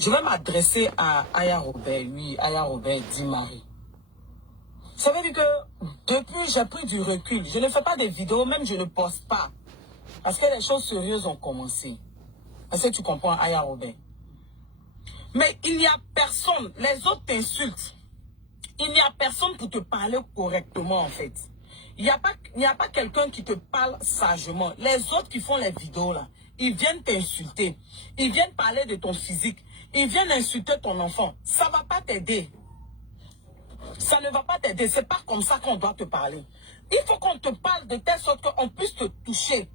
Je vais m'adresser à Aya Robert. Oui, Aya Robert dit Marie. Ça veut dire que depuis, j'ai pris du recul. Je ne fais pas des vidéos, même je ne poste pas. Parce que les choses sérieuses ont commencé. Est-ce que tu comprends, Aya Robert? Mais il n'y a personne. Les autres t'insultent. Il n'y a personne pour te parler correctement, en fait. Il n'y a pas quelqu'un qui te parle sagement. Les autres qui font les vidéos, là, ils viennent t'insulter. Ils viennent parler de ton physique. Ils viennent insulter ton enfant. Ça ne va pas t'aider. Ça ne va pas t'aider. C'est pas comme ça qu'on doit te parler. Il faut qu'on te parle de telle sorte qu'on puisse te toucher.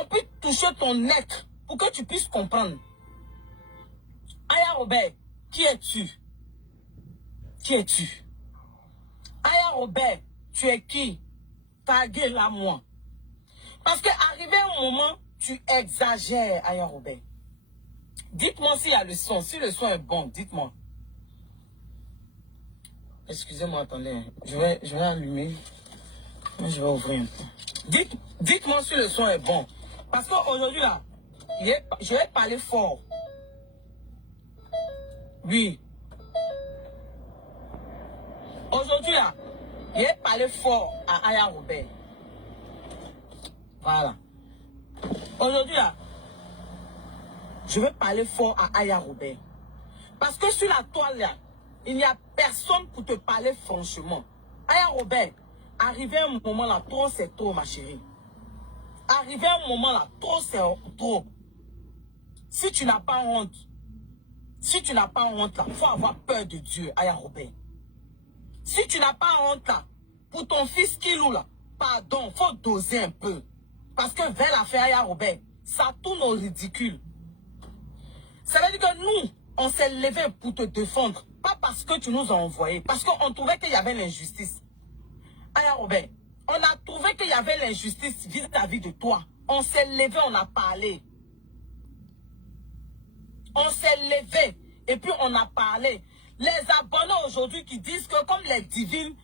On puisse toucher ton être pour que tu puisses comprendre. Aya Robert, qui es-tu? Qui es-tu? Aya Robert, tu es qui? Taguez-la moi. Parce qu'arrivé un moment, tu exagères, Aya Robert. Dites-moi s'il y a le son. Si le son est bon, dites-moi. Excusez-moi, attendez. Je vais allumer. Je vais ouvrir un peu. Dites-moi si le son est bon. Parce qu'aujourd'hui, là, je vais parler fort. Oui. Aujourd'hui, là, je vais parler fort à Aya Robert. Voilà. Aujourd'hui, là, je vais parler fort à Aya Robert. Parce que sur la toile, là, il n'y a personne pour te parler franchement. Aya Robert, arrivé un moment là, trop c'est trop, ma chérie. Arrivé un moment là, trop c'est trop. Si tu n'as pas honte, là, il faut avoir peur de Dieu, Aya Robert. Si tu n'as pas honte là, pour ton fils Kilou là, pardon, il faut doser un peu. Parce que vers l'affaire Aya Robert, ça tourne au ridicule. Ça veut dire que nous, on s'est levé pour te défendre. Pas parce que tu nous as envoyés. Parce qu'on trouvait qu'il y avait l'injustice. Aya Robert, on a trouvé qu'il y avait l'injustice vis-à-vis de toi. On s'est levé, on a parlé. On s'est levé et puis on a parlé. Les abonnés aujourd'hui qui disent que comme les divines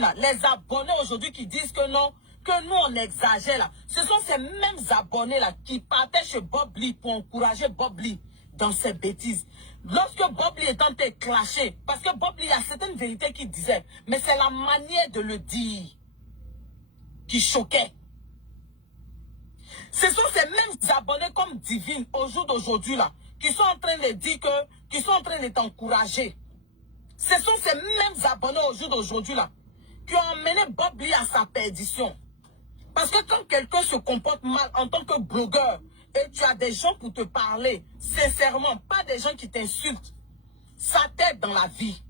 là, les abonnés aujourd'hui qui disent que non, que nous on exagère là. Ce sont ces mêmes abonnés là qui partaient chez Bob Lee pour encourager Bob Lee dans ses bêtises. Lorsque Bob Lee est en train de clasher, parce que Bob Lee, il y a certaines vérités qu'il disait, mais c'est la manière de le dire qui choquait. Ce sont ces mêmes abonnés comme Divine au jour d'aujourd'hui là, qui sont en train de dire que, qui sont en train de t'encourager. Ce sont ces mêmes abonnés au jour d'aujourd'hui là, qui ont amené Bob Lee à sa perdition. Parce que quand quelqu'un se comporte mal en tant que blogueur, et tu as des gens pour te parler, sincèrement, pas des gens qui t'insultent, ça t'aide dans la vie.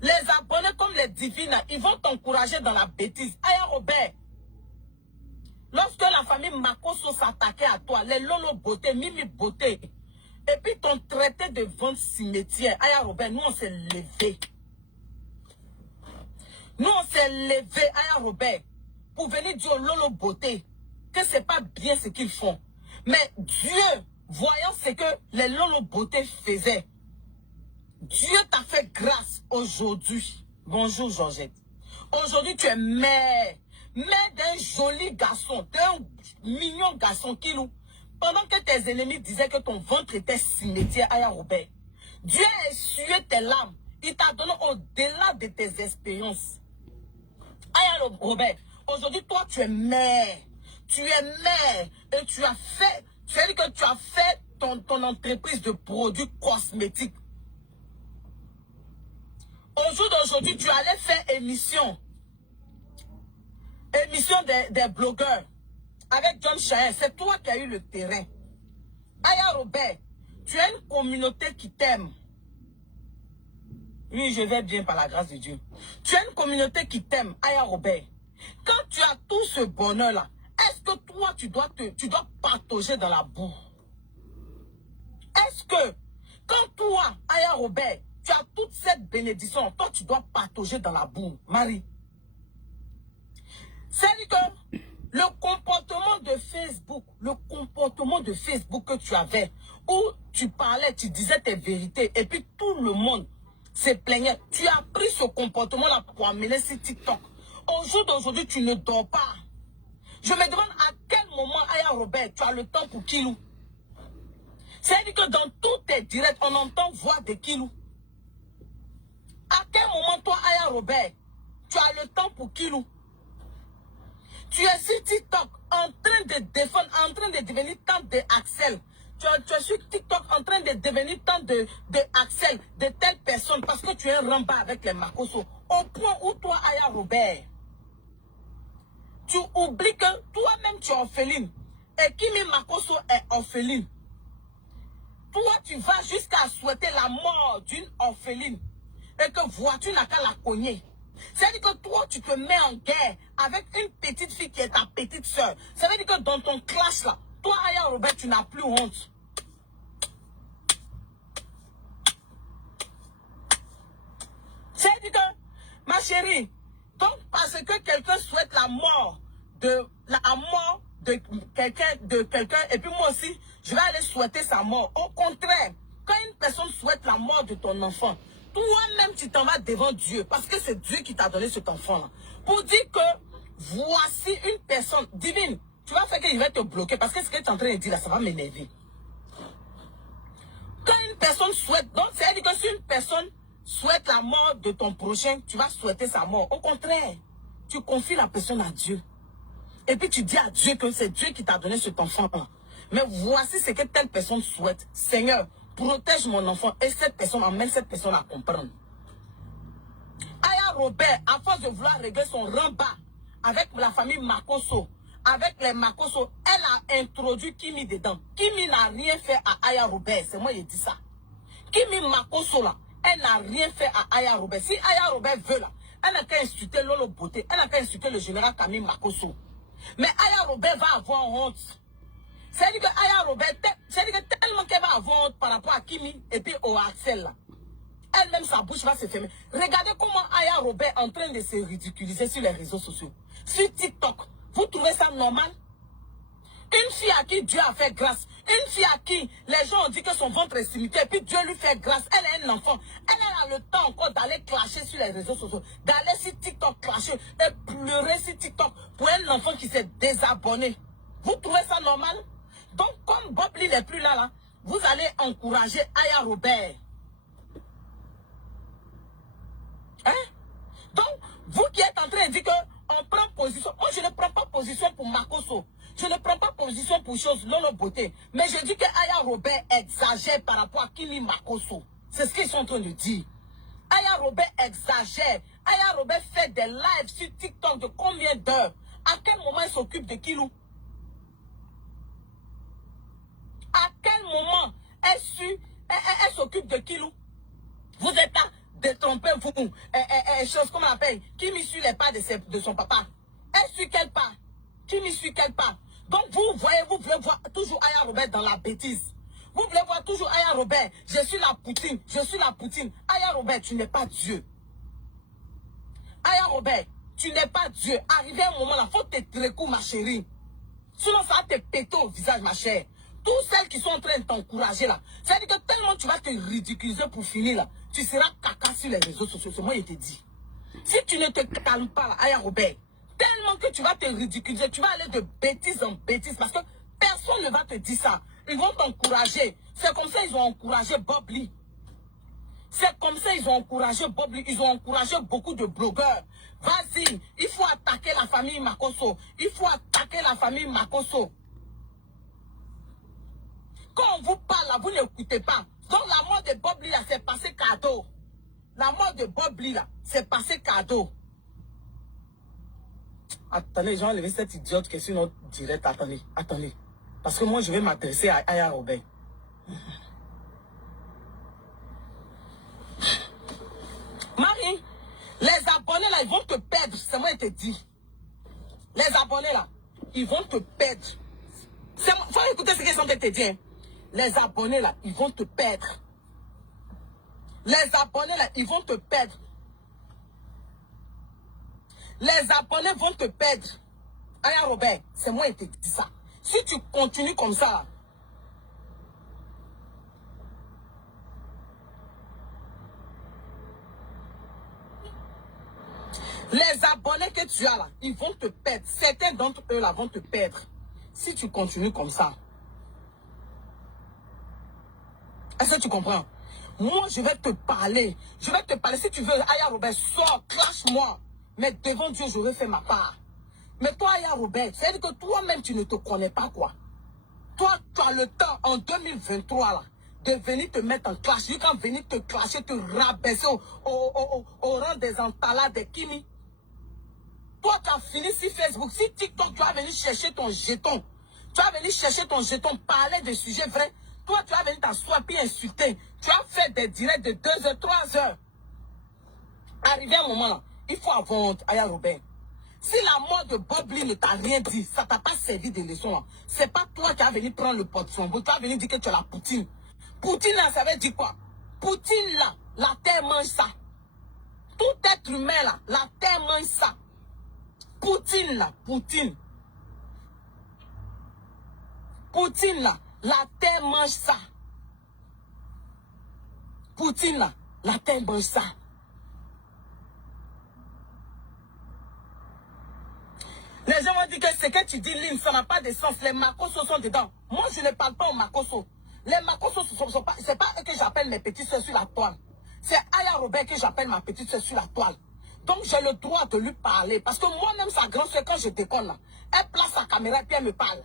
Les abonnés comme les divines, ils vont t'encourager dans la bêtise. Aya Robert, lorsque la famille Makoso s'attaquait à toi, les Lolo Beauté, Mimi Beauté, et puis ton traité de vente cimetière, Aya Robert, nous on s'est levé. Nous on s'est levé, Aya Robert, pour venir dire aux Lolo Beauté que c'est pas bien ce qu'ils font. Mais Dieu, voyant ce que les Lolo Beauté faisaient, Dieu t'a fait grâce aujourd'hui. Bonjour Georgette. Aujourd'hui tu es mère. Mère d'un joli garçon, d'un mignon garçon qui loue. Pendant que tes ennemis disaient que ton ventre était cimetière, Aya Robert, Dieu a essuyé tes larmes. Il t'a donné au-delà de tes expériences. Aya Robert, aujourd'hui toi tu es mère. Tu es mère et tu as fait, c'est-à-dire que tu as fait ton entreprise de produits cosmétiques. Au jour d'aujourd'hui, tu allais faire émission des blogueurs avec John Chaher. C'est toi qui as eu le terrain. Aya Robert, tu as une communauté qui t'aime. Oui, je vais bien par la grâce de Dieu. Tu as une communauté qui t'aime, Aya Robert. Quand tu as tout ce bonheur-là, est-ce que toi, tu dois partager dans la boue? Est-ce que, quand toi, Aya Robert, tu as toute cette bénédiction, toi, tu dois partager dans la boue, Marie? C'est-à-dire que le comportement de Facebook que tu avais, où tu parlais, tu disais tes vérités, et puis tout le monde se plaignait. Tu as pris ce comportement-là pour amener sur TikTok. Au jour d'aujourd'hui, tu ne dors pas. Je me demande à quel moment, Aya Robert, tu as le temps pour Kilou. C'est-à-dire que dans tous tes directs, on entend voix de Kilou. À quel moment, toi, Aya Robert, tu as le temps pour Kilou? Tu es sur TikTok en train de défendre, en train de devenir tante de Axel. Tu es sur TikTok en train de devenir tante de Axel, de telle personne, parce que tu es un ramba avec les Makoso. Au point où toi, Aya Robert, tu oublies que toi-même tu es orpheline. Et Kimi Makoso est orpheline. Toi, tu vas jusqu'à souhaiter la mort d'une orpheline. Et que vois-tu n'a qu'à la cogner. C'est-à-dire que toi, tu te mets en guerre avec une petite fille qui est ta petite soeur. Ça veut dire que dans ton clash là, toi, Aya Robert, tu n'as plus honte. C'est-à-dire que, ma chérie, donc parce que quelqu'un souhaite la mort de quelqu'un, et puis moi aussi, je vais aller souhaiter sa mort. Au contraire, quand une personne souhaite la mort de ton enfant, toi-même, tu t'en vas devant Dieu, parce que c'est Dieu qui t'a donné cet enfant-là. Pour dire que voici une personne divine. Tu vas faire qu'il va te bloquer, parce que ce que tu es en train de dire là, ça va m'énerver. Quand une personne souhaite, donc c'est-à-dire que si une personne souhaite la mort de ton prochain, tu vas souhaiter sa mort. Au contraire, tu confies la personne à Dieu. Et puis tu dis à Dieu que c'est Dieu qui t'a donné cet enfant-là. Mais voici ce que telle personne souhaite. Seigneur, protège mon enfant et cette personne emmène cette personne à comprendre. Aya Robert, à force de vouloir régler son rang-bas avec la famille Makoso, avec les Makoso, elle a introduit Kimi dedans. Kimi n'a rien fait à Aya Robert, c'est moi qui dis ça. Kimi Makoso là, elle n'a rien fait à Aya Robert. Si Aya Robert veut là, elle n'a qu'à insulter Lolo Beauté, elle n'a qu'à insulter le général Camille Makoso. Mais Aya Robert va avoir honte. C'est-à-dire que Aya Robert, c'est-à-dire que tellement qu'elle va avoir honte par rapport à Kimi et puis au Axel là. Elle-même, sa bouche va se fermer. Regardez comment Aya Robert est en train de se ridiculiser sur les réseaux sociaux. Sur TikTok. Vous trouvez ça normal? Une fille à qui Dieu a fait grâce. Une fille à qui les gens ont dit que son ventre est limité. Et puis Dieu lui fait grâce. Elle est un enfant. Elle a le temps encore d'aller clasher sur les réseaux sociaux. D'aller sur TikTok clasher. Et pleurer sur TikTok pour un enfant qui s'est désabonné. Vous trouvez ça normal? Donc, comme Bob Lee n'est plus là, vous allez encourager Aya Robert. Hein? Donc, vous qui êtes en train de dire qu'on prend position, moi je ne prends pas position pour Makoso, je ne prends pas position pour chose Lolo Beauté, mais je dis que Aya Robert exagère par rapport à Kimi Makoso. C'est ce qu'ils sont en train de dire. Aya Robert exagère. Aya Robert fait des lives sur TikTok de combien d'heures? À quel moment elle s'occupe de Kilou? À quel moment elle s'occupe de Kilou? Vous êtes là détromper vous, chose comme on appelle, qui m'y suit les pas de son papa. Elle suit quel pas? Qui m'y suit quel pas? Donc vous voyez, vous voulez voir toujours Aya Robert dans la bêtise. Vous voulez voir toujours Aya Robert, je suis la Poutine, je suis la Poutine. Aya Robert, tu n'es pas Dieu. Aya Robert, tu n'es pas Dieu. Arrivé à un moment là, faut te trécou, ma chérie. Sinon ça va te péter au visage, ma chère. Toutes celles qui sont en train de t'encourager là, c'est-à-dire que tellement tu vas te ridiculiser pour finir là, tu seras caca sur les réseaux sociaux, c'est moi qui te dis. Si tu ne te calmes pas là, Aya Robert, tellement que tu vas te ridiculiser, tu vas aller de bêtise en bêtise parce que personne ne va te dire ça. Ils vont t'encourager. C'est comme ça ils ont encouragé Bob Lee. C'est comme ça ils ont encouragé Bob Lee. Ils ont encouragé beaucoup de blogueurs. Vas-y, il faut attaquer la famille Makoso. Il faut attaquer la famille Makoso. Quand on vous parle là, vous n'écoutez pas. Donc la mort de Bob Lee là, c'est passé cadeau. La mort de Bob Lee là, c'est passé cadeau. Attendez, j'ai enlevé cette idiote qui est sur notre direct. Attendez. Parce que moi, je vais m'adresser à Aya Robert. Marie, les abonnés là, ils vont te perdre. C'est moi qui te dis. Les abonnés là, ils vont te perdre. Faut écouter ce qu'ils sont en train de te dire. Les abonnés là, ils vont te perdre. Les abonnés là, ils vont te perdre. Les abonnés vont te perdre. Aya Robert, c'est moi qui te dis ça. Si tu continues comme ça, les abonnés que tu as là, ils vont te perdre. Certains d'entre eux là vont te perdre. Si tu continues comme ça. Est-ce que tu comprends? Moi, je vais te parler. Je vais te parler. Si tu veux, Aya Robert, sors, clash-moi. Mais devant Dieu, j'aurais fait ma part. Mais toi, Aya Robert, c'est-à-dire que toi-même, tu ne te connais pas, quoi. Toi, tu as le temps, en 2023, là, de venir te mettre en clash. Tu quand venir te clasher, te rabaisser au rang des entalades, des Kimi. Toi, tu as fini sur Facebook. Si TikTok, tu as venu chercher ton jeton. Tu as venu chercher ton jeton, parler de sujets vrais. Toi, tu as venu t'asseoir puis insulter. Tu as fait des directs de 2 heures, 3 heures. Arrivé à un moment là, il faut avoir honte, Aya Robert. Si la mort de Bob Lee ne t'a rien dit, ça t'a pas servi de leçon là. C'est pas toi qui as venu prendre le porte-flambeau. Tu as venu dire que tu es la Poutine. Poutine là, ça veut dire quoi? Poutine là, la terre mange ça. Tout être humain là, la terre mange ça. Poutine là, Poutine. Poutine là, la terre mange ça. Poutine là, la terre mange ça. Les gens vont dire que ce que tu dis, Lynn, ça n'a pas de sens. Les Makosso sont dedans. Moi, je ne parle pas aux Makosso. Les Makosso, c'est pas eux que j'appelle mes petites soeurs sur la toile. C'est Aya Robert que j'appelle ma petite soeur sur la toile. Donc, j'ai le droit de lui parler. Parce que moi-même, sa grande soeur, quand je déconne, là, elle place sa caméra et puis elle me parle.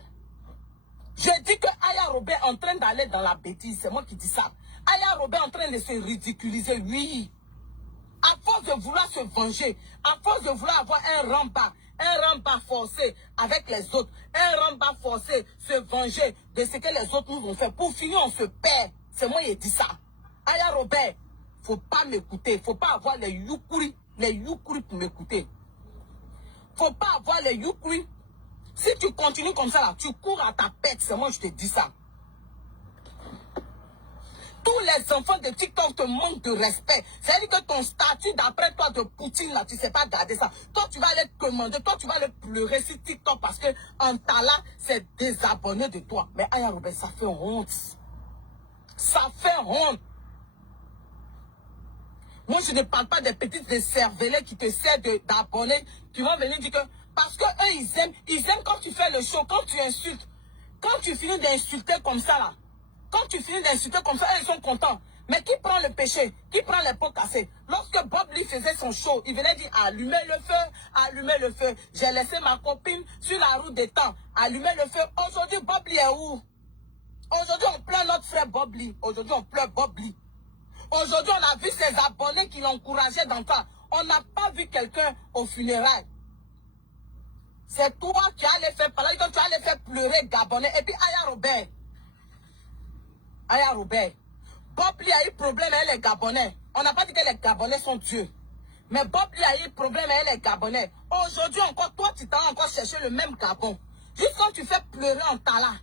Je dis que Aya Robert est en train d'aller dans la bêtise. C'est moi qui dis ça. Aya Robert est en train de se ridiculiser. Oui. À force de vouloir se venger, à force de vouloir avoir un rembat forcé avec les autres, un rembat forcé, se venger de ce que les autres nous ont fait. Pour finir, on se perd. C'est moi qui ai dit ça. Aya Robert, faut pas m'écouter. Faut pas avoir les youkuri pour m'écouter. Faut pas avoir les youkuri. Si tu continues comme ça, là, tu cours à ta pète. C'est moi, je te dis ça. Tous les enfants de TikTok te manquent de respect. C'est-à-dire que ton statut d'après toi de Poutine, là, tu ne sais pas garder ça. Toi, tu vas aller te commander, toi, tu vas aller pleurer sur TikTok parce que Antala s'est désabonné de toi. Mais Aya Robert, ça fait honte. Ça fait honte. Moi, je ne parle pas des petites cervelets qui te servent d'abonnés, qui vont venir dire que... Parce que eux, ils aiment quand tu fais le show, quand tu insultes. Quand tu finis d'insulter comme ça, là, quand tu finis d'insulter comme ça, ils sont contents. Mais qui prend le péché? Qui prend les pots cassés? Lorsque Bob Lee faisait son show, il venait dire allumez le feu, allumez le feu. J'ai laissé ma copine sur la route des temps. Allumez le feu. Aujourd'hui, Bob Lee est où? Aujourd'hui, on pleure notre frère Bob Lee. Aujourd'hui, on pleure Bob Lee. Aujourd'hui, on a vu ses abonnés qui l'encourageaient dans ça. On n'a pas vu quelqu'un au funérail. C'est toi qui allais faire parler, quand tu allais faire pleurer Gabonais. Et puis Aya Robert. Aya Robert. Bob Lee a eu problème avec les Gabonais. On n'a pas dit que les Gabonais sont Dieu. Mais Bob Lee a eu problème avec les Gabonais. Aujourd'hui encore, toi, tu t'as encore cherché le même Gabon. Juste quand tu fais pleurer en tala.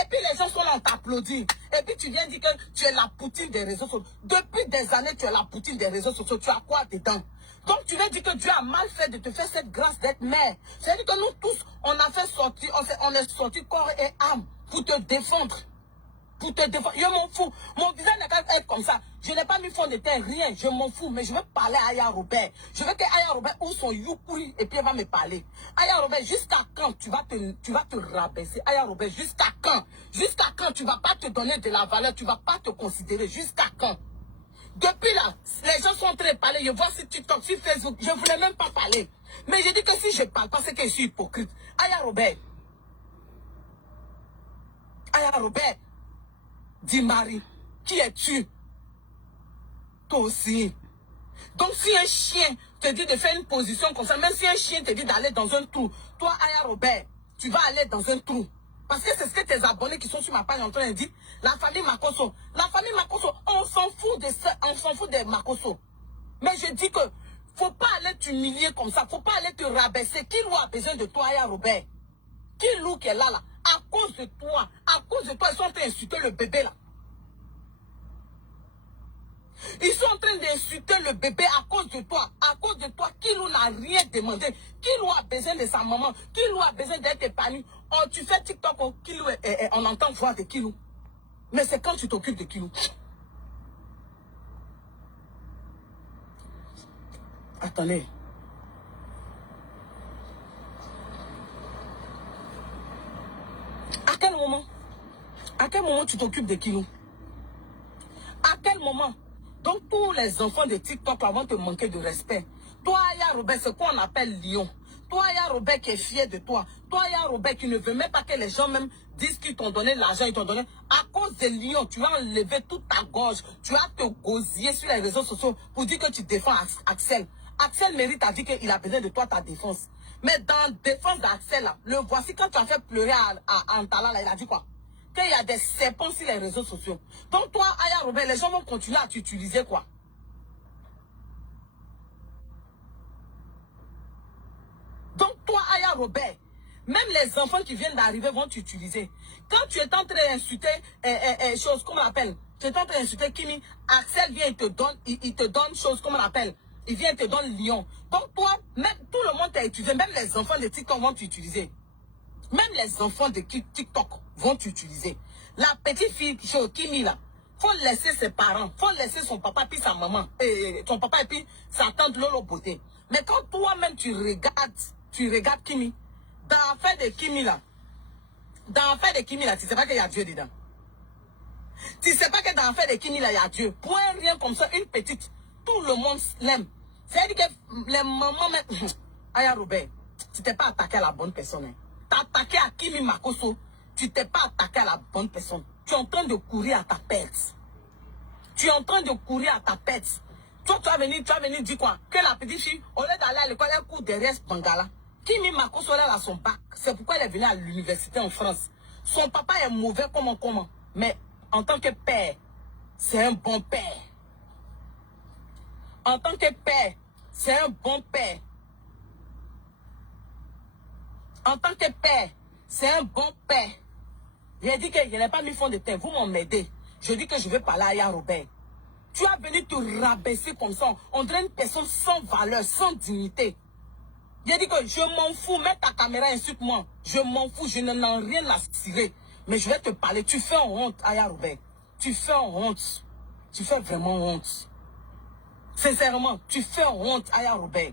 Et puis les gens sont là, on t'applaudit. Et puis tu viens dire que tu es la Poutine des réseaux sociaux. Depuis des années, tu es la Poutine des réseaux sociaux. Tu as quoi dedans? Donc tu viens dire que Dieu a mal fait de te faire cette grâce d'être mère. C'est-à-dire que nous tous, on a fait sortir, on est sorti corps et âme pour te défendre. Pour te défendre. Je m'en fous. Mon visage n'est pas être comme ça. Je n'ai pas mis fond de terre, rien. Je m'en fous. Mais je veux parler à Aya Robert. Je veux que Aya Robert ouvre son youpuri et puis elle va me parler. Aya Robert, jusqu'à quand tu vas te rabaisser? Aya Robert, jusqu'à quand? Jusqu'à quand tu vas pas te donner de la valeur? Tu vas pas te considérer? Jusqu'à quand? Depuis là, les gens sont en train de parler. Je vois sur TikTok, sur Facebook. Je ne voulais même pas parler. Mais je dis que si je parle pas, c'est que je suis hypocrite. Aya Robert. Aya Robert. Dis Marie, qui es-tu? Toi aussi. Donc si un chien te dit de faire une position comme ça, même si un chien te dit d'aller dans un trou, toi Aya Robert, tu vas aller dans un trou. Parce que c'est ce que tes abonnés qui sont sur ma page sont en train de dire. La famille Makosso. La famille Makosso, on s'en fout de ça, on s'en fout des Makosso. Mais je dis que faut pas aller t'humilier comme ça, faut pas aller te rabaisser. Qui a besoin de toi, Aya Robert? Qui loup qui est là, là? À cause de toi, ils sont en train d'insulter le bébé là. Ils sont en train d'insulter le bébé à cause de toi. À cause de toi, Kilou n'a rien demandé. Kilou a besoin de sa maman. Kilou a besoin d'être épanoui. Oh, tu fais TikTok, oh, Kilou, on entend voix de Kilou. Mais c'est quand tu t'occupes de Kilou. Attendez. À quel moment tu t'occupes de Kilou? À quel moment? Donc tous les enfants de TikTok là, vont te manquer de respect. Toi, Aya Robert, c'est quoi on appelle lion? Toi, Aya Robert qui est fier de toi. Toi, Aya Robert qui ne veut même pas que les gens même disent qu'ils t'ont donné l'argent, ils t'ont donné. À cause des lions, tu as enlevé toute ta gorge. Tu as te gosillé sur les réseaux sociaux pour dire que tu défends Axel. Axel mérite à dire qu'il a besoin de toi, ta défense. Mais dans la défense d'Axel, là, le voici quand tu as fait pleurer à Antala, là, il a dit quoi? Qu'il y a des serpents sur les réseaux sociaux. Donc toi, Aya Robert, les gens vont continuer à t'utiliser quoi? Donc toi, Aya Robert, même les enfants qui viennent d'arriver vont t'utiliser. Quand tu es en train d'insulter, chose, comment on appelle? Tu es en train d'insulter Kimi, Axel vient, il te donne chose, comment on appelle? Il vient, il te donne lion. Donc toi, même tout le monde t'a utilisé, même les enfants de TikTok vont t'utiliser. Même les enfants de TikTok vont t'utiliser. La petite fille, Kimi là, faut laisser ses parents, faut laisser son papa puis sa maman, ton papa et puis sa tante Lolo Beauté. Mais quand toi-même tu regardes Kimi, dans l'affaire de Kimi là, tu sais pas qu'il y a Dieu dedans. Tu sais pas que dans l'affaire de Kimi là, il y a Dieu. Point rien comme ça, une petite, tout le monde l'aime. C'est-à-dire que les mamans, Aya Robert, tu t'es pas attaqué à la bonne personne. Hein. T'as attaqué à Kimi Makosso, tu t'es pas attaqué à la bonne personne. Tu es en train de courir à ta perte. Tu es en train de courir à ta perte. Toi, tu vas venir dire quoi? Que la petite fille, au lieu d'aller à l'école, elle court derrière ce bangala. Kimi Makosso, elle a son bac. C'est pourquoi elle est venue à l'université en France. Son papa est mauvais, comment? Mais en tant que père, c'est un bon père. En tant que père, c'est un bon père. En tant que père, c'est un bon père. J'ai dit que je n'ai pas mis fond de terre. Vous m'en aidez. Je dis que je vais parler à Aya Robert. Tu as venu te rabaisser comme ça. On dirait une personne sans valeur, sans dignité. J'ai dit que je m'en fous. Mets ta caméra, insulte-moi. Je m'en fous. Je n'en ai rien à cirer. Mais je vais te parler. Tu fais honte, Aya Robert. Tu fais honte. Tu fais vraiment honte. Sincèrement, tu fais honte, Aya Robert.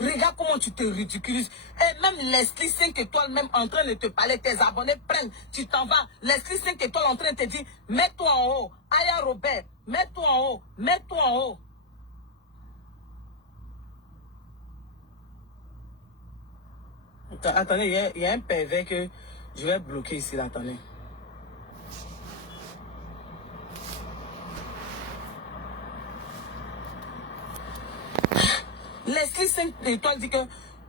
Regarde comment tu te ridiculises. Et même Leslie 5 étoiles, même en train de te parler, tes abonnés prennent, tu t'en vas. Leslie 5 étoiles en train de te dire, mets-toi en haut. Aya Robert, mets-toi en haut. Mets-toi en haut. Attendez, il y a un pervers que je vais bloquer ici, là, attendez. Leslie 5 étoiles dit que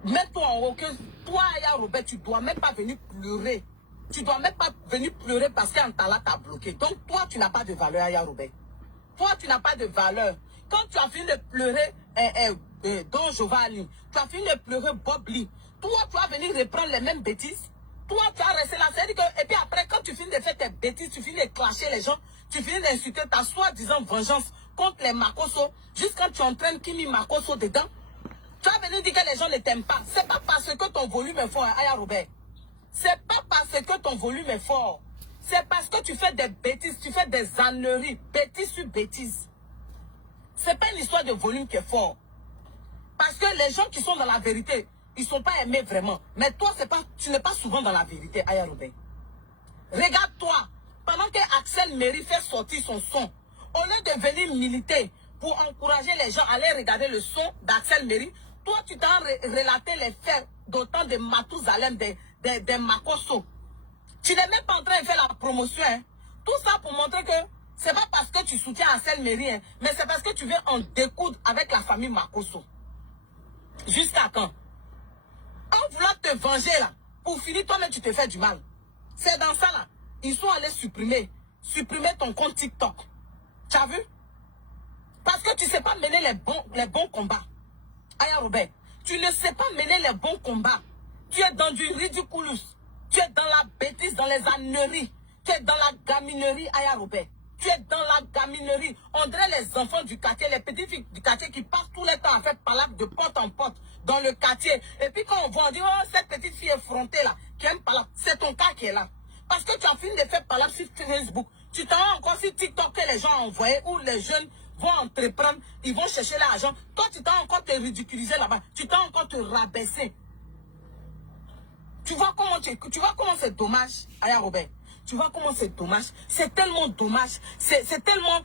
mets-toi en haut, que toi, Aya Robert, tu dois même pas venir pleurer. Tu dois même pas venir pleurer parce qu'Antala t'a bloqué. Donc toi, tu n'as pas de valeur, Aya Robert. Toi, tu n'as pas de valeur. Quand tu as fini de pleurer Don Giovanni, tu as fini de pleurer Bob Lee, toi, tu vas venir reprendre les mêmes bêtises. Toi, tu vas rester là. C'est-à-dire que, et puis après, quand tu finis de faire tes bêtises, tu finis de clasher les gens, tu finis d'insulter ta soi-disant vengeance contre les Makosso, jusqu'à tu entraînes Kimi Makosso dedans. Tu vas venir dire que les gens ne t'aiment pas. C'est pas parce que ton volume est fort, Aya Robert. C'est pas parce que ton volume est fort. C'est parce que tu fais des bêtises, tu fais des âneries, bêtises sur bêtises. C'est pas une histoire de volume qui est fort. Parce que les gens qui sont dans la vérité, ils ne sont pas aimés vraiment. Mais toi, tu n'es pas souvent dans la vérité, Aya Robert. Regarde-toi, pendant que Axel Méry fait sortir son son, au lieu de venir militer pour encourager les gens à aller regarder le son d'Axel Méry, toi, tu t'as relaté les faits d'autant de Matousalem, des Makosso. Tu n'es même pas en train de faire la promotion. Hein. Tout ça pour montrer que c'est pas parce que tu soutiens Axel Méry, hein, mais c'est parce que tu veux en découdre avec la famille Makosso. Jusqu'à quand? En voulant te venger là, pour finir toi-même tu te fais du mal. C'est dans ça là. Ils sont allés supprimer ton compte TikTok. Tu as vu? Parce que tu ne sais pas mener les bons combats. Aya Robert, tu ne sais pas mener les bons combats. Tu es dans du ridiculous. Tu es dans la bêtise, dans les âneries. Tu es dans la gaminerie, Aya Robert. Tu es dans la gaminerie. On dirait les enfants du quartier, les petites filles du quartier qui passent tout le temps à faire palabre de porte en porte dans le quartier. Et puis quand on voit, on dit, oh, cette petite fille effrontée là, qui aime palabre, c'est ton cas qui est là. Parce que tu as fini de faire palabre sur Facebook. Tu t'en rends encore sur TikTok que les gens ont envoyé, où les jeunes vont entreprendre, ils vont chercher l'argent. Toi, tu t'as encore te ridiculiser là-bas. Tu t'as encore te rabaisser. Tu vois comment c'est dommage, Aya Robert. Tu vois comment c'est dommage. C'est tellement dommage. C'est tellement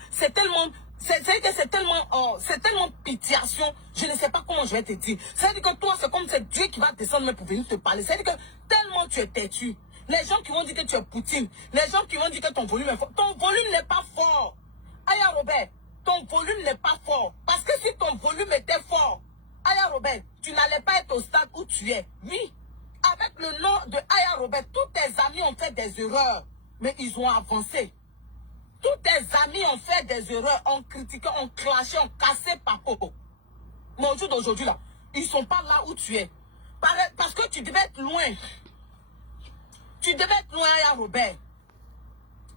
pitiation. Je ne sais pas comment je vais te dire. C'est-à-dire que toi, c'est comme c'est Dieu qui va descendre même pour venir te parler. C'est-à-dire que tellement tu es têtu. Les gens qui vont dire que tu es Poutine. Les gens qui vont dire que ton volume est fort. Ton volume n'est pas fort. Aya Robert, ton volume n'est pas fort. Parce que si ton volume était fort, Aya Robert, tu n'allais pas être au stade où tu es. Oui. Avec le nom de Aya Robert, tous tes amis ont fait des erreurs. Mais ils ont avancé. Tous tes amis ont fait des erreurs, ont critiqué, ont clashé, ont cassé Papo. Mais au jour d'aujourd'hui, là, ils ne sont pas là où tu es. Parce que tu devais être loin. Tu devais être loin, Aya Robert.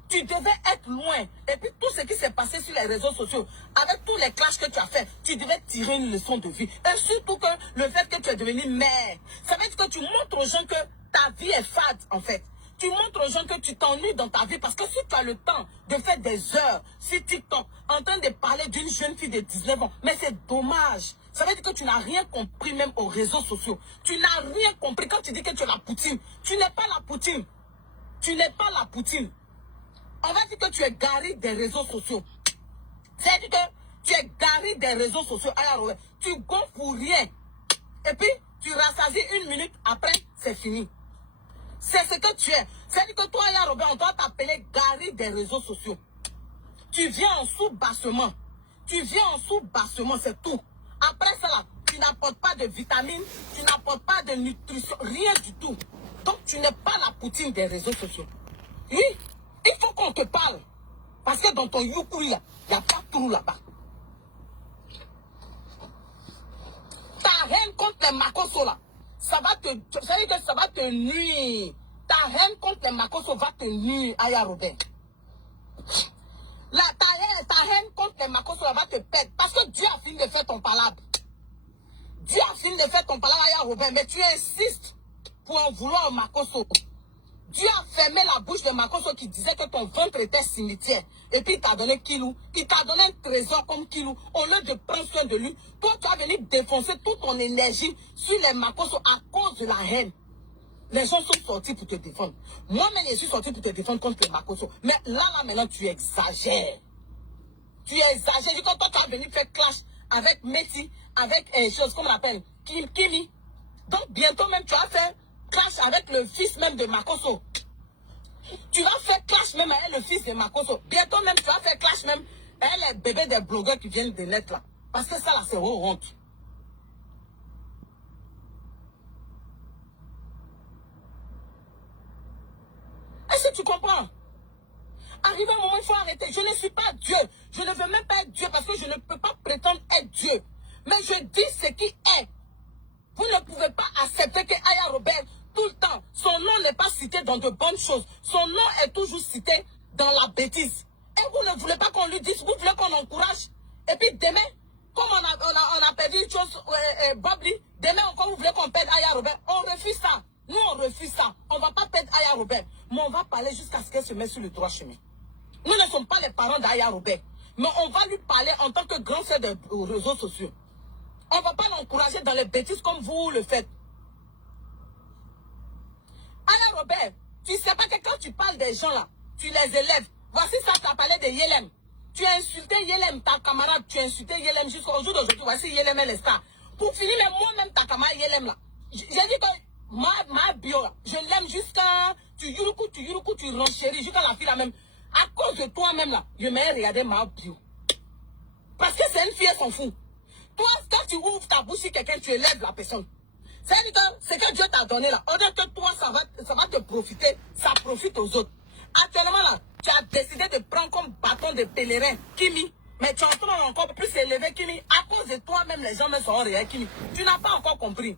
Tu devais être loin. Et puis tout ce qui s'est passé sur les réseaux sociaux, avec tous les clashs que tu as fait, tu devais tirer une leçon de vie. Et surtout que le fait que tu es devenu mère, ça veut dire que tu montres aux gens que ta vie est fade, en fait. Tu montres aux gens que tu t'ennuies dans ta vie parce que si tu as le temps de faire des heures sur TikTok en train de parler d'une jeune fille de 19 ans, mais c'est dommage. Ça veut dire que tu n'as rien compris même aux réseaux sociaux. Tu n'as rien compris quand tu dis que tu es la Poutine. Tu n'es pas la Poutine. Tu n'es pas la Poutine. On va dire que tu es garé des réseaux sociaux. C'est-à-dire que tu es garé des réseaux sociaux. Alors, tu gonfles pour rien. Et puis, tu rassasies une minute, après, c'est fini. C'est ce que tu es. C'est-à-dire que toi, Aya Robert, on doit t'appeler garé des réseaux sociaux. Tu viens en sous-bassement. Tu viens en sous-bassement, c'est tout. Après ça, là, tu n'apportes pas de vitamines, tu n'apportes pas de nutrition, rien du tout. Donc, tu n'es pas la Poutine des réseaux sociaux. Oui, il faut qu'on te parle. Parce que dans ton youkou, il n'y a pas tout là-bas. Ta haine contre les Makosso, là, ça veut dire que ça va te nuire. Ta haine contre les Makosso va te nuire, Aya Robert. Ta haine contre les Makosso va te perdre. Parce que Dieu a fini de faire ton palabre. Dieu a fini de faire ton palabre, Aya Robert. Mais tu insistes pour en vouloir au Makosso. Dieu a fermé la bouche de Makosso qui disait que ton ventre était cimetière. Et puis il t'a donné Kilou. Il t'a donné un trésor comme Kilou. Au lieu de prendre soin de lui, toi tu as venu défoncer toute ton énergie sur les Makosso à cause de la haine. Les gens sont sortis pour te défendre. Moi-même, je suis sorti pour te défendre contre les Makosso. Mais là, maintenant, tu exagères. Tu exagères. Quand toi, tu as venu faire clash avec Messi, avec chose comme on appelle Kimi. Donc, bientôt même, tu vas faire clash avec le fils même de Makosso. Tu vas faire clash même avec le fils de Makosso. Bientôt même, tu vas faire clash même avec les bébés des blogueurs qui viennent de naître là. Parce que ça, là, c'est honte. Est-ce que tu comprends? Arrivé un moment, il faut arrêter. Je ne suis pas Dieu. Je ne veux même pas être Dieu parce que je ne peux pas prétendre être Dieu. Mais je dis ce qui est. Vous ne pouvez pas accepter que Aya Robert, tout le temps, son nom n'est pas cité dans de bonnes choses. Son nom est toujours cité dans la bêtise. Et vous ne voulez pas qu'on lui dise, vous voulez qu'on encourage. Et puis demain, comme on a perdu une chose, Bob Lee, demain encore vous voulez qu'on perde Aya Robert. On refuse ça. Nous, on refuse ça. On ne va pas perdre Aya Robert. Mais on va parler jusqu'à ce qu'elle se mette sur le droit chemin. Nous ne sommes pas les parents d'Aya Robert. Mais on va lui parler en tant que grand frère des réseaux sociaux. On ne va pas l'encourager dans les bêtises comme vous le faites. Aya Robert, tu ne sais pas que quand tu parles des gens là, tu les élèves. Voici ça, tu as parlé de Yelem. Tu as insulté Yelem, ta camarade. Tu as insulté Yelem jusqu'au jour d'aujourd'hui. Voici Yelem et les stars. Pour finir, mais moi-même, ta camarade Yelem là. J'ai dit que ma bio là, je l'aime jusqu'à. Tu yuruku, tu renchéris jusqu'à la fille là même. À cause de toi-même là, je m'ai regardé ma bio. Parce que c'est une fille, elle s'en fout. Toi, quand tu ouvres ta bouche sur quelqu'un, tu élèves la personne. C'est-à-dire que ce que Dieu t'a donné là, au lieu que toi, ça va te profiter, ça profite aux autres. Actuellement là, tu as décidé de prendre comme bâton de pèlerin Kimi. Mais tu es en train encore plus élevé Kimi. À cause de toi-même, les gens me sont réels Kimi. Tu n'as pas encore compris.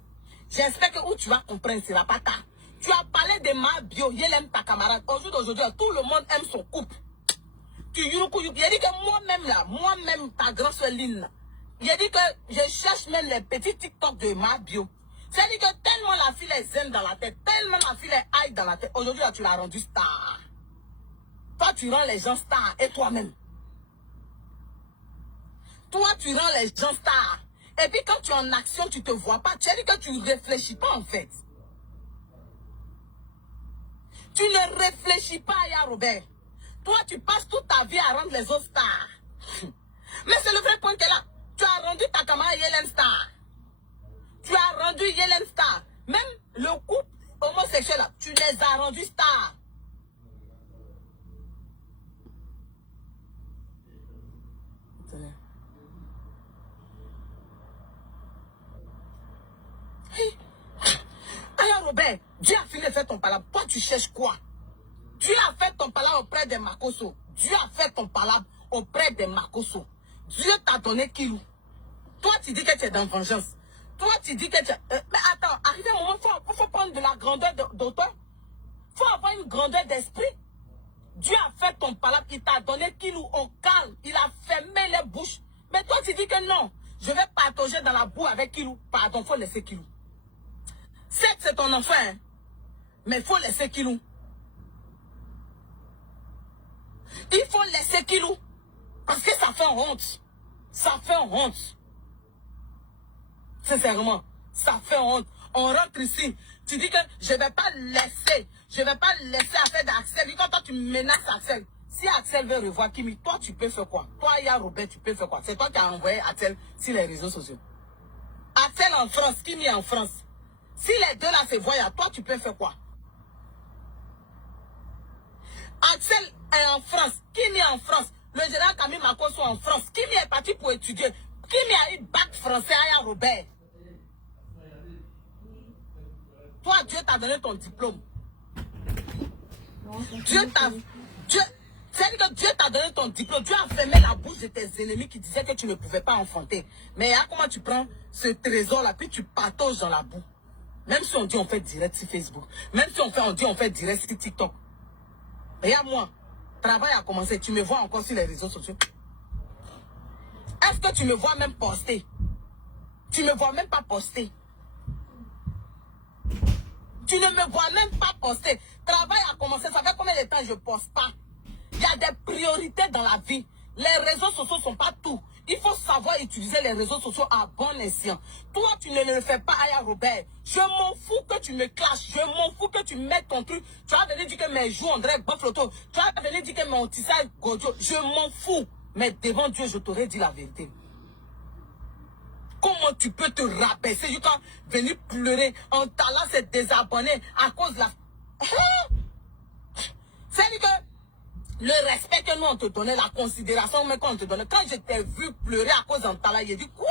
J'espère que où tu vas comprendre, c'est la patate. Tu as parlé de ma bio, Yelem ta camarade. Aujourd'hui, tout le monde aime son couple. Tu yuruku. Il a dit que moi-même là, moi-même ta grande soeur Lynn là. Il a dit que je cherche même les petits TikTok de ma bio. C'est-à-dire que tellement la fille est zen dans la tête, tellement la fille est high dans la tête. Aujourd'hui, tu l'as rendue star. Toi, tu rends les gens stars et toi-même. Toi, tu rends les gens stars. Et puis quand tu es en action, tu ne te vois pas. Tu as dit que tu ne réfléchis pas en fait. Tu ne réfléchis pas, Aya Robert. Toi, tu passes toute ta vie à rendre les autres stars. Mais c'est le vrai point que là. Tu as rendu ta camarade Yellen Star. Tu as rendu Yellen Star. Même le couple homosexuel, là, tu les as rendus stars. Aya Robert, Dieu a fini de faire ton palabre. Toi, tu cherches quoi? Dieu a fait ton palabre auprès des Makoso. Dieu a fait ton palabre auprès des Makoso. Dieu t'a donné Kilou. Toi, tu dis que tu es dans vengeance. Toi, tu dis que tu es... mais attends, arrivé un moment, il faut prendre de la grandeur d'auteur. Il faut avoir une grandeur d'esprit. Dieu a fait ton palabre, il t'a donné Kilou au calme. Il a fermé les bouches. Mais toi, tu dis que non. Je vais partager dans la boue avec Kilou. Pardon, il faut laisser Kilou. Certes, c'est ton enfant, hein, mais il faut laisser Kilou. Il faut laisser Kilou. Parce que ça fait honte. Ça fait honte. Sincèrement, ça fait honte. On rentre ici. Tu dis que je ne vais pas laisser. Je ne vais pas laisser affaire d'Axel. Quand toi, tu menaces Axel. Si Axel veut revoir Kimi, toi, tu peux faire quoi? Toi, Aya Robert, tu peux faire quoi? C'est toi qui as envoyé Axel sur les réseaux sociaux. Axel en France, Kimi en France. Si les deux là se voient, toi, tu peux faire quoi? Axel est en France. Kimi est en France. Le général Camille Makoso en France. Kimi est parti pour étudier. Kimi a eu bac français à Aya Robert. Toi, Dieu t'a donné ton diplôme. Dieu t'a... C'est-à-dire que Dieu t'a donné ton diplôme. Dieu a fermé la bouche de tes ennemis qui disaient que tu ne pouvais pas enfanter. Mais là, comment tu prends ce trésor-là, puis tu partages dans la boue. Même si on dit on fait direct sur Facebook. Même si on dit on fait direct sur TikTok. Regarde moi. Travail a commencé. Tu me vois encore sur les réseaux sociaux. Est-ce que tu me vois même poster? Tu ne me vois même pas poster. Tu ne me vois même pas poster. Travail a commencé. Ça fait combien de temps je ne poste pas? Il y a des priorités dans la vie. Les réseaux sociaux ne sont pas tout. Il faut savoir utiliser les réseaux sociaux à bon escient. Toi, tu ne le fais pas, Aya Robert. Je m'en fous que tu me clashes. Je m'en fous que tu mettes ton truc. Tu vas venir dire que mes joues, on dirait Bafloto. Tu vas venir dire que mon tissage Gojo. Je m'en fous. Mais devant Dieu, je t'aurais dit la vérité. Comment tu peux te rabaisser jusqu'à venir pleurer en talent se désabonner à cause de la... C'est-à-dire que le respect que nous on te donnait, la considération mais qu'on te donnait, quand je t'ai vu pleurer à cause d'un talent, j'ai dit quoi?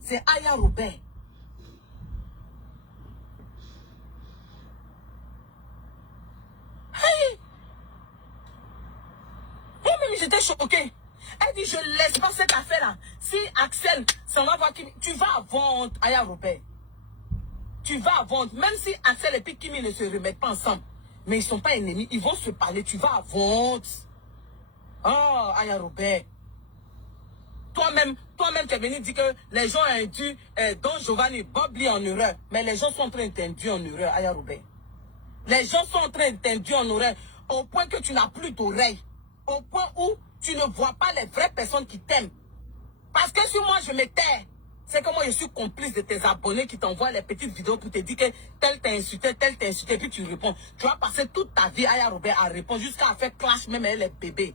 C'est Aya Robert. Hey! Moi-même j'étais choquée. Elle dit je laisse pas cette affaire-là. Si Axel s'en va voir Kimi, tu vas vendre Aya Robert. Tu vas vendre. Même si Axel et puis Kimi ne se remettent pas ensemble. Mais ils ne sont pas ennemis. Ils vont se parler. Tu vas vendre. Oh, Aya Robert. Toi-même, tu es venu dire que les gens ont induit Don Giovanni, Bob Lee en erreur. Mais les gens sont en train d'induire en erreur, Aya Robert. Les gens sont en train d'induire en erreur. Au point que tu n'as plus d'oreilles. Au point où tu ne vois pas les vraies personnes qui t'aiment. Parce que si moi je me tais, c'est que moi je suis complice de tes abonnés qui t'envoient les petites vidéos pour te dire que tel t'a insulté, puis tu réponds. Tu vas passer toute ta vie, Aya Robert, à répondre jusqu'à faire clash même avec les bébés.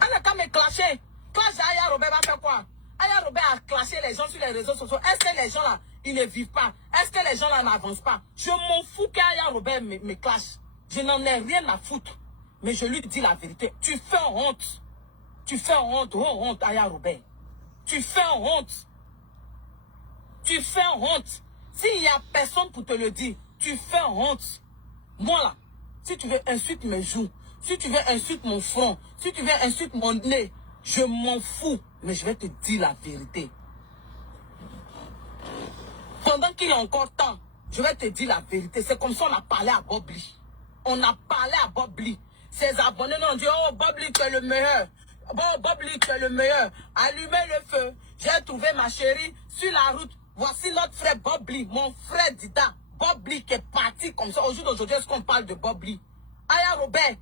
Elle n'a qu'à me clasher. Clash Aya Robert va faire quoi? Aya Robert a clashé les gens sur les réseaux sociaux. Est-ce que les gens là, ils ne vivent pas? Est-ce que les gens là n'avancent pas? Je m'en fous qu'Aya Robert me clash. Je n'en ai rien à foutre. Mais je lui dis la vérité. Tu fais honte. Tu fais honte. Oh, honte, Aya Robert. Tu fais honte. Tu fais honte. S'il n'y a personne pour te le dire, tu fais honte. Moi là, si tu veux insulter mes joues, si tu veux insulter mon front, si tu veux insulter mon nez, je m'en fous. Mais je vais te dire la vérité. Pendant qu'il y a encore temps, je vais te dire la vérité. C'est comme ça on a parlé à Bob Lee. On a parlé à Bob Lee. Ses abonnés nous ont dit, oh Bob Lee, tu es le meilleur. Bon, Bob Lee, tu es le meilleur. Allumez le feu. J'ai trouvé ma chérie sur la route. Voici notre frère Bob Lee, mon frère Dida. Bob Lee qui est parti comme ça. Au jour d'aujourd'hui, est-ce qu'on parle de Bob Lee? Aya Robert,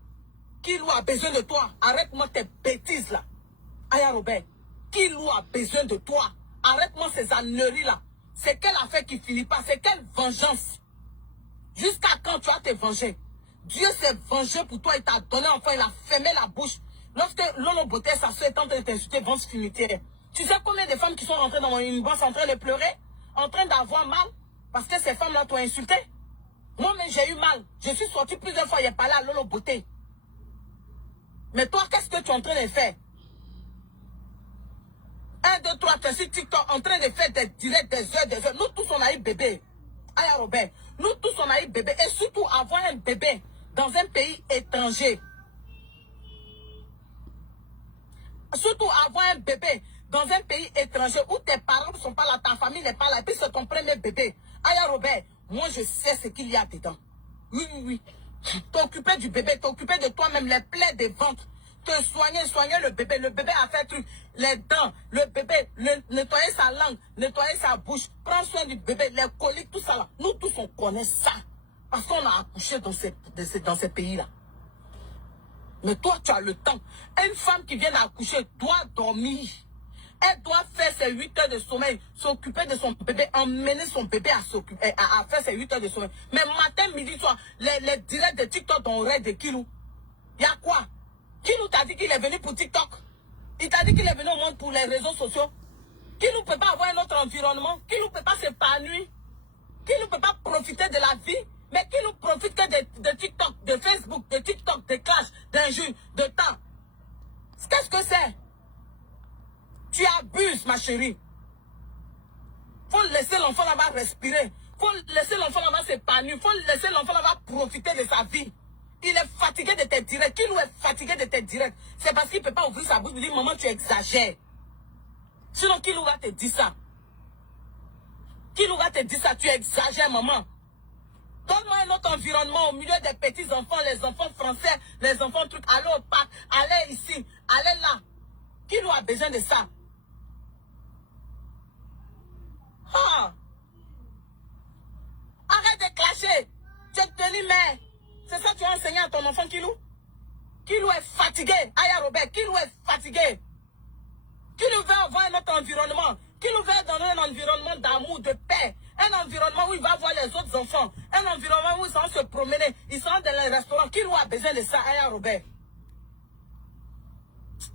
qui lui a besoin de toi? Arrête-moi tes bêtises là. Aya Robert, qui lui a besoin de toi? Arrête-moi ces âneries là. C'est quelle affaire qui finit pas? C'est quelle vengeance? Jusqu'à quand tu vas te venger? Dieu s'est vengé pour toi, il t'a donné enfin, il a fermé la bouche. Lorsque Lolo Beauté, sa soeur est en train de t'insulter, vence finitière. Tu sais combien de femmes qui sont rentrées dans une boîte en train de pleurer? En train d'avoir mal? Parce que ces femmes-là t'ont insulté? Moi-même, j'ai eu mal. Je suis sorti plusieurs fois, il a parlé à Lolo Beauté. Mais toi, qu'est-ce que tu es en train de faire? 1, 2, 3, tu es sur TikTok en train de faire des directs, des heures. Nous tous, on a eu bébé. Aya Robert, nous tous, on a eu bébé. Et surtout, avoir un bébé dans un pays étranger. Surtout, avoir un bébé dans un pays étranger où tes parents ne sont pas là, ta famille n'est pas là. Et puis, c'est ton premier bébé. Aya Robert, moi, je sais ce qu'il y a dedans. Oui, oui, oui. T'occuper du bébé, t'occuper de toi-même, les plaies des ventres. Te soigner le bébé. Le bébé a fait truc, les dents, le bébé, nettoyer sa langue, nettoyer sa bouche, prendre soin du bébé, les coliques, tout ça là. Nous tous, on connaît ça. Parce qu'on a accouché dans ces pays-là. Mais toi, tu as le temps. Une femme qui vient d'accoucher doit dormir. Elle doit faire ses 8 heures de sommeil, s'occuper de son bébé, emmener son bébé à faire ses 8 heures de sommeil. Mais matin, midi, soir, les directs de TikTok dans l'oreille de Kilou. Il y a quoi? Kilou t'a dit qu'il est venu pour TikTok. Il t'a dit qu'il est venu au monde pour les réseaux sociaux. Kilou ne peut pas avoir un autre environnement. Kilou ne peut pas s'épanouir. Kilou ne peut pas profiter de la vie. Mais Kilou profite que de TikTok, de Facebook, de TikTok, de clash, d'injures, de temps. Qu'est-ce que c'est? Tu abuses, ma chérie. Faut laisser l'enfant là-bas respirer. Faut laisser l'enfant là-bas s'épanouir. Faut laisser l'enfant là-bas profiter de sa vie. Il est fatigué de tes directs. Kilou est fatigué de tes directs. C'est parce qu'il ne peut pas ouvrir sa bouche et dire, maman, tu exagères. Sinon, Kilou va te dire ça. Kilou va te dire ça, tu exagères, maman. Donne-moi un autre environnement au milieu des petits enfants, les enfants français, les enfants trucs. Allez au parc, allez ici, allez là. Kilou a besoin de ça. Ah. Arrête de clasher. Tu es tenu, mais c'est ça que tu as enseigné à ton enfant, Kilou? Kilou est fatigué. Aya Robert, Kilou est fatigué. Kilou veut avoir un autre environnement. Kilou veut donner un environnement d'amour, de paix. Un environnement où il va voir les autres enfants. Un environnement où ils vont se promener. Ils sont dans les restaurants. Kilou a besoin de ça, Aya Robert.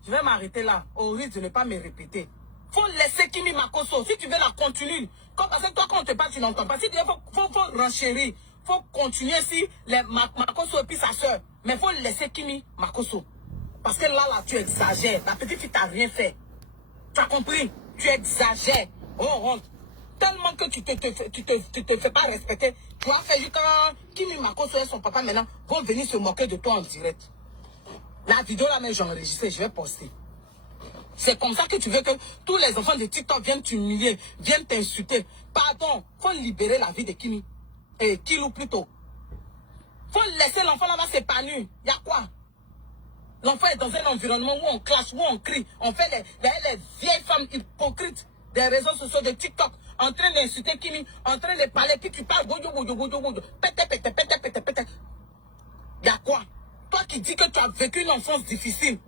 Je vais m'arrêter là, au risque de ne pas me répéter. Faut laisser Kimi Makosso. Si tu veux la continuer. Parce que toi, quand on te parle, tu n'entends pas. Si tu veux, faut renchérir. Faut continuer si les Makosso et puis sa soeur. Mais faut laisser Kimi Makosso. Parce que là, tu exagères. La petite fille t'a rien fait. Tu as compris? Tu exagères. Oh, honte. Tellement que tu te fais pas respecter. Tu as fait quand Kimi Makosso et son papa maintenant vont venir se moquer de toi en direct. La vidéo là, mais j'ai enregistré, je vais poster. C'est comme ça que tu veux que tous les enfants de TikTok viennent t'humilier, viennent t'insulter. Pardon, faut libérer la vie de Kimi. Et Kilou plutôt. Faut laisser l'enfant là-bas s'épanouir. Il y a quoi? L'enfant est dans un environnement où on clash, où on crie. On fait les vieilles femmes hypocrites des réseaux sociaux de TikTok, en train d'insulter Kimi, en train de parler, puis tu parles, pète. Il y a quoi? Toi qui dis que tu as vécu une enfance difficile,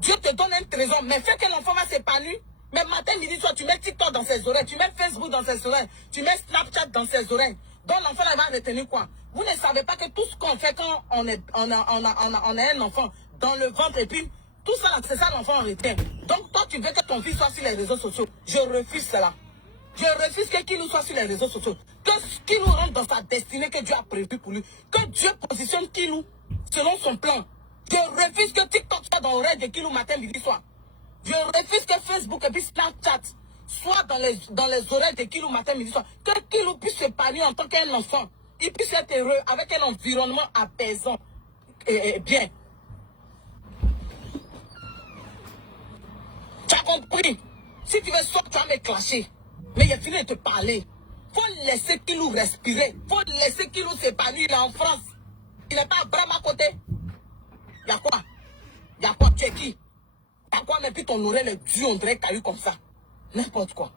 Dieu te donne un trésor, mais fais que l'enfant va s'épanouir. Mais matin, midi, soir, tu mets TikTok dans ses oreilles, tu mets Facebook dans ses oreilles, tu mets Snapchat dans ses oreilles. Donc l'enfant va retenir quoi? Vous ne savez pas que tout ce qu'on fait quand on a un enfant dans le ventre, et puis tout ça, c'est ça l'enfant en retient. Donc toi, tu veux que ton fils soit sur les réseaux sociaux. Je refuse cela. Je refuse que Kilou soit sur les réseaux sociaux. Que Kilou rentre dans sa destinée que Dieu a prévue pour lui. Que Dieu positionne Kilou selon son plan. Je refuse que TikTok soit dans l'oreille de Kilou matin, midi, soir. Je refuse que Facebook et puis Snapchat soit dans les oreilles de Kilou matin, midi, soir. Que Kilou puisse s'épanouir en tant qu'un enfant. Il puisse être heureux avec un environnement apaisant et bien. Tu as compris? Si tu veux sortir, tu vas me clasher. Mais il a fini de te parler. Faut laisser Kilou respirer. Faut laisser Kilou s'épanouir. Il est en France. Il n'est pas à Bram à côté. Il y a quoi? Il y a quoi? Tu es qui? T'as quoi? Mais puis ton oreille le dieu, on dirait caillou comme ça. N'importe quoi.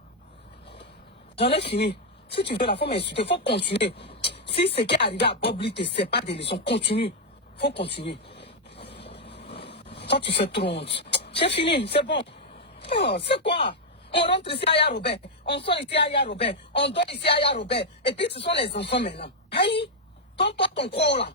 J'en ai fini. Si tu veux la femme insulter, il faut continuer. Si ce qui est arrivé à Bob Lee te sépare des leçons, continue. Faut continuer. Toi, tu fais trop honte. J'ai fini, c'est bon. Oh, c'est quoi? On rentre ici à Aya Robert, on sort ici à Aya Robert, on dort ici à Aya Robert. Et puis ce sont les enfants maintenant. Aïe, ton corps là,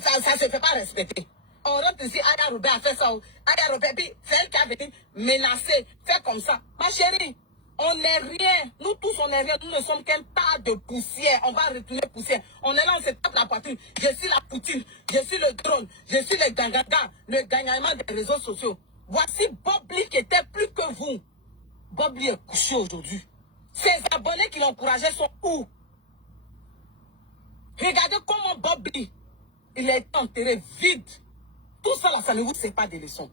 ça ne se fait pas respecter. On rentre ici, Aya Robert a fait ça. Aya Robert, puis c'est elle qui a venu menacer, faire comme ça. Ma chérie, on n'est rien. Nous tous, on n'est rien. Nous ne sommes qu'un tas de poussière. On va retourner poussière. On est là, on se tape la poitrine. Je suis la poutine, je suis le drone, je suis le gangaga, le gagnement des réseaux sociaux. Voici Bob Lee qui était plus que vous. Bob Lee est couché aujourd'hui. Ses abonnés qui l'encourageaient sont où? Regardez comment Bob Lee, il a été enterré vide. Tout ça là, ça ne vous sert pas des leçons.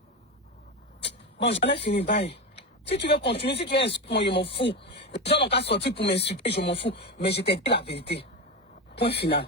Bon, j'en ai fini, bye. Si tu veux continuer, si tu veux insulter moi, je m'en fous. Les gens n'ont qu'à sortir pour m'insulter, je m'en fous. Mais je t'ai dit la vérité. Point final.